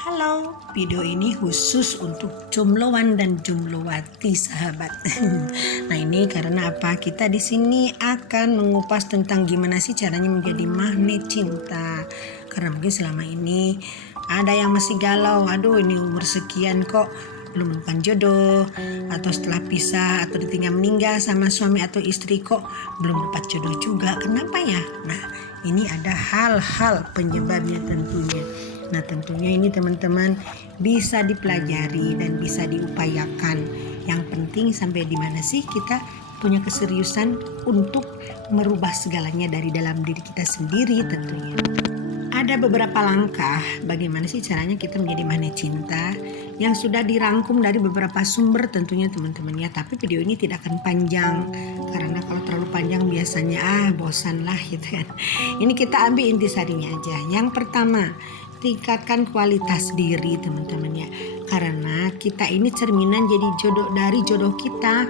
Halo, video ini khusus untuk jombloan dan jomblowati sahabat. Nah ini karena apa? Kita di sini akan mengupas tentang gimana sih caranya menjadi magnet cinta. Karena mungkin selama ini ada yang masih galau, aduh ini umur sekian kok belum menemukan jodoh, atau setelah pisah atau ditinggal meninggal sama suami atau istri kok belum dapat jodoh juga. Kenapa ya? Nah ini ada hal-hal penyebabnya tentunya. Nah tentunya ini teman-teman bisa dipelajari dan bisa diupayakan. Yang penting sampai di mana sih kita punya keseriusan untuk merubah segalanya dari dalam diri kita sendiri tentunya. Ada beberapa langkah bagaimana sih caranya kita menjadi magnet cinta yang sudah dirangkum dari beberapa sumber tentunya teman-teman ya. Tapi video ini tidak akan panjang karena kalau terlalu panjang biasanya bosan lah gitu kan. Ini kita ambil intisarinya aja. Yang pertama, tingkatkan kualitas diri teman-teman ya. Karena kita ini cerminan jadi jodoh dari jodoh kita.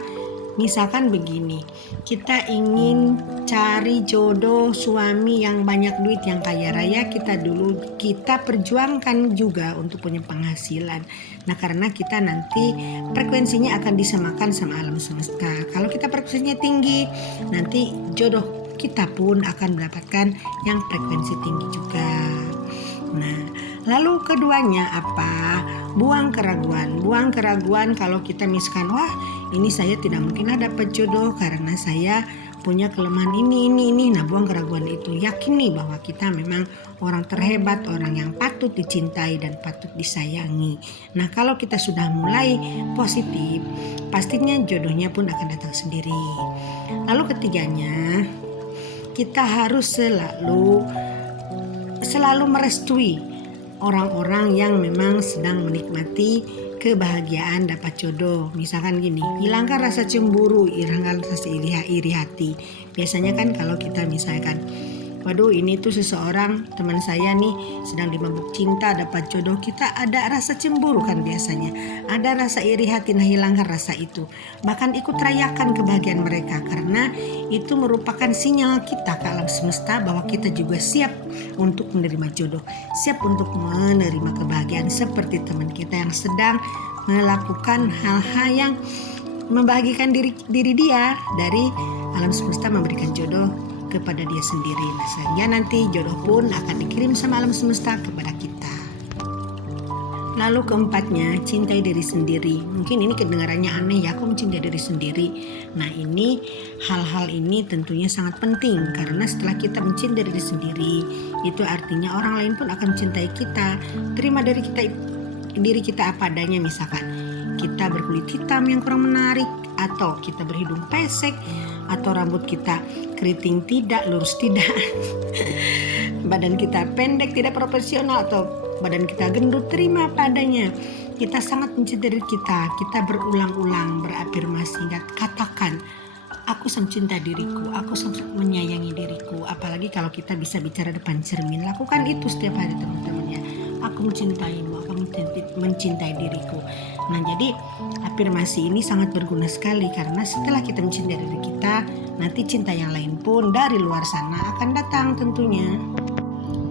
Misalkan begini, kita ingin cari jodoh suami yang banyak duit, yang kaya raya, kita perjuangkan juga untuk punya penghasilan. Nah karena kita nanti frekuensinya akan disamakan sama alam semesta. Kalau kita frekuensinya tinggi, nanti jodoh kita pun akan mendapatkan yang frekuensi tinggi juga. Nah, lalu keduanya apa? Buang keraguan. Buang keraguan kalau kita misalkan, wah ini saya tidak mungkin dapat jodoh karena saya punya kelemahan ini. Nah, buang keraguan itu. Yakini bahwa kita memang orang terhebat, orang yang patut dicintai dan patut disayangi. Nah, kalau kita sudah mulai positif, pastinya jodohnya pun akan datang sendiri. Lalu ketiganya, kita harus selalu merestui orang-orang yang memang sedang menikmati kebahagiaan dapat jodoh. Misalkan gini, hilangkan rasa cemburu, hilangkan rasa iri hati. Biasanya kan kalau kita misalkan, waduh ini tuh seseorang teman saya nih sedang dimabuk cinta dapat jodoh, kita ada rasa cemburu kan biasanya, ada rasa iri hati. Nah hilangkan rasa itu, bahkan ikut rayakan kebahagiaan mereka, karena itu merupakan sinyal kita ke alam semesta bahwa kita juga siap untuk menerima jodoh, siap untuk menerima kebahagiaan seperti teman kita yang sedang melakukan hal-hal yang membahagiakan diri dia, dari alam semesta memberikan jodoh kepada dia sendiri. Nah, sehingga nanti jodoh pun akan dikirim sama alam semesta kepada kita. Lalu keempatnya, cintai diri sendiri. Mungkin ini kedengarannya aneh ya, aku mencintai diri sendiri. Nah ini hal-hal ini tentunya sangat penting, karena setelah kita mencintai diri sendiri, itu artinya orang lain pun akan mencintai kita. Terima diri kita apa adanya. Misalkan kita berkulit hitam yang kurang menarik, atau kita berhidung pesek, atau rambut kita keriting tidak, lurus tidak, badan kita pendek tidak proporsional, atau badan kita gendut, terima apa adanya. Kita sangat mencintai diri kita berulang-ulang berafirmasi dan katakan, aku sangat cinta diriku, aku sangat menyayangi diriku. Apalagi kalau kita bisa bicara depan cermin, lakukan itu setiap hari teman-teman ya. Aku mencintaimu, aku mencintai diriku. Nah jadi afirmasi ini sangat berguna sekali, karena setelah kita mencintai diri kita, nanti cinta yang lain pun dari luar sana akan datang tentunya.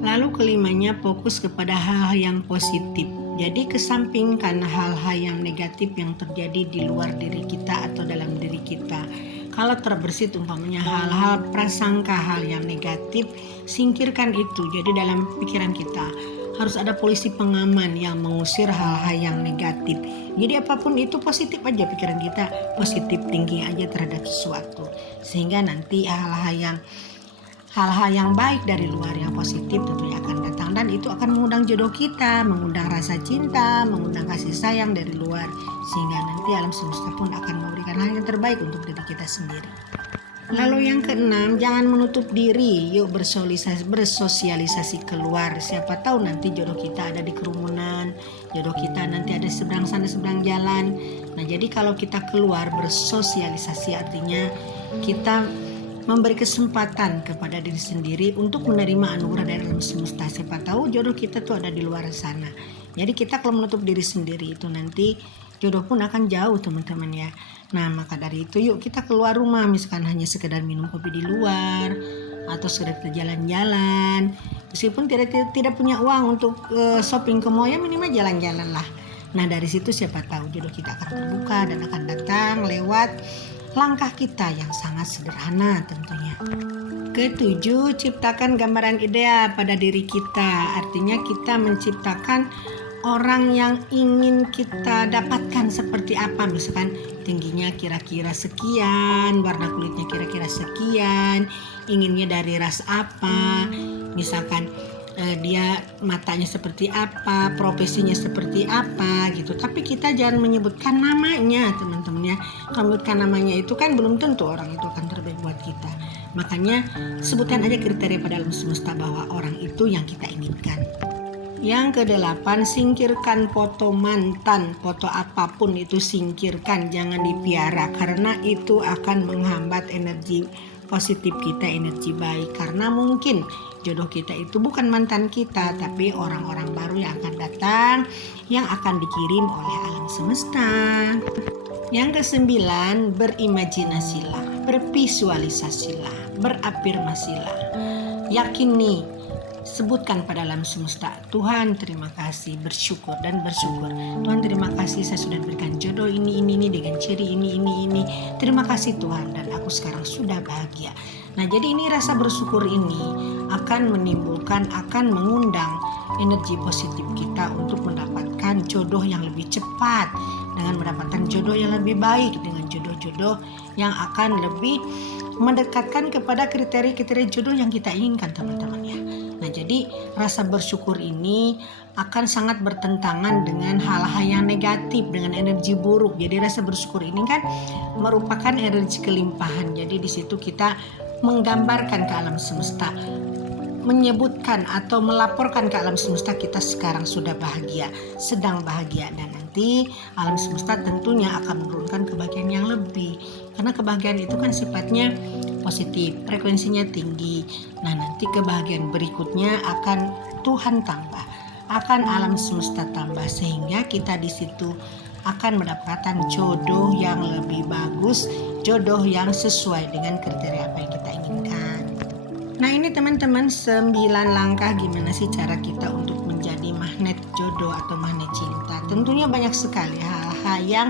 Lalu kelimanya, fokus kepada hal-hal yang positif. Jadi kesampingkan hal-hal yang negatif yang terjadi di luar diri kita atau dalam diri kita. Kalau terbersit umpamanya hal-hal prasangka, hal yang negatif, singkirkan itu. Jadi dalam pikiran kita harus ada polisi pengaman yang mengusir hal-hal yang negatif. Jadi apapun itu positif aja, pikiran kita positif tinggi aja terhadap sesuatu. Sehingga nanti hal-hal yang baik dari luar yang positif tentunya akan datang, dan itu akan mengundang jodoh kita, mengundang rasa cinta, mengundang kasih sayang dari luar, sehingga nanti alam semesta pun akan memberikan hal yang terbaik untuk diri kita sendiri. Lalu yang keenam, jangan menutup diri, yuk bersosialisasi keluar. Siapa tahu nanti jodoh kita ada di kerumunan, jodoh kita nanti ada seberang sana seberang jalan. Nah jadi kalau kita keluar bersosialisasi, artinya kita memberi kesempatan kepada diri sendiri untuk menerima anugerah dari alam semesta. Siapa tahu jodoh kita tuh ada di luar sana. Jadi kita kalau menutup diri sendiri itu nanti jodoh pun akan jauh teman-teman ya. Nah maka dari itu yuk kita keluar rumah, misalkan hanya sekedar minum kopi di luar, atau sekedar kita jalan-jalan. Meskipun tidak punya uang untuk shopping ke mall, ya minimal jalan-jalan lah. Nah dari situ siapa tahu jodoh kita akan terbuka dan akan datang lewat langkah kita yang sangat sederhana tentunya. Ketujuh, ciptakan gambaran ideal pada diri kita. Artinya kita menciptakan orang yang ingin kita dapatkan seperti apa. Misalkan tingginya kira-kira sekian, warna kulitnya kira-kira sekian, inginnya dari ras apa. Misalkan dia matanya seperti apa, profesinya seperti apa gitu. Tapi kita jangan menyebutkan namanya teman-teman ya. Kalau menyebutkan namanya itu kan belum tentu orang itu akan terbaik buat kita. Makanya sebutkan aja kriteria pada alam semesta bahwa orang itu yang kita inginkan. Yang ke-8, singkirkan foto mantan, foto apapun itu singkirkan, jangan dipiara karena itu akan menghambat energi positif kita, energi baik. Karena mungkin jodoh kita itu bukan mantan kita, tapi orang-orang baru yang akan datang, yang akan dikirim oleh alam semesta. Yang ke-9, berimajinasilah, bervisualisasilah, berafirmasilah. Yakini, sebutkan pada alam semesta, Tuhan terima kasih, bersyukur dan bersyukur. Tuhan terima kasih saya sudah diberikan jodoh ini dengan ciri ini. Terima kasih Tuhan dan aku sekarang sudah bahagia. Nah jadi ini rasa bersyukur ini akan menimbulkan, akan mengundang energi positif kita untuk mendapatkan jodoh yang lebih cepat, dengan mendapatkan jodoh yang lebih baik, dengan jodoh-jodoh yang akan lebih mendekatkan kepada kriteria-kriteria jodoh yang kita inginkan teman-teman ya. Nah jadi rasa bersyukur ini akan sangat bertentangan dengan hal-hal yang negatif, dengan energi buruk. Jadi rasa bersyukur ini kan merupakan energi kelimpahan. Jadi di situ kita menggambarkan ke alam semesta, menyebutkan atau melaporkan ke alam semesta kita sekarang sudah bahagia, sedang bahagia, dan nanti alam semesta tentunya akan menurunkan kebahagiaan yang lebih. Karena kebahagiaan itu kan sifatnya positif, frekuensinya tinggi. Nah nanti kebahagiaan berikutnya akan Tuhan tambah, akan alam semesta tambah, sehingga kita di situ akan mendapatkan jodoh yang lebih bagus, jodoh yang sesuai dengan kriteria apa yang kita inginkan. Nah ini teman-teman 9 langkah gimana sih cara kita untuk menjadi magnet jodoh atau magnet cinta. Tentunya banyak sekali hal-hal yang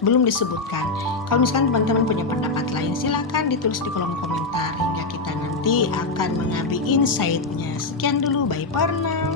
belum disebutkan. Kalau misalkan teman-teman punya pendapat lain, silakan ditulis di kolom komentar hingga kita nanti akan mengambil insight-nya. Sekian dulu, bye for now.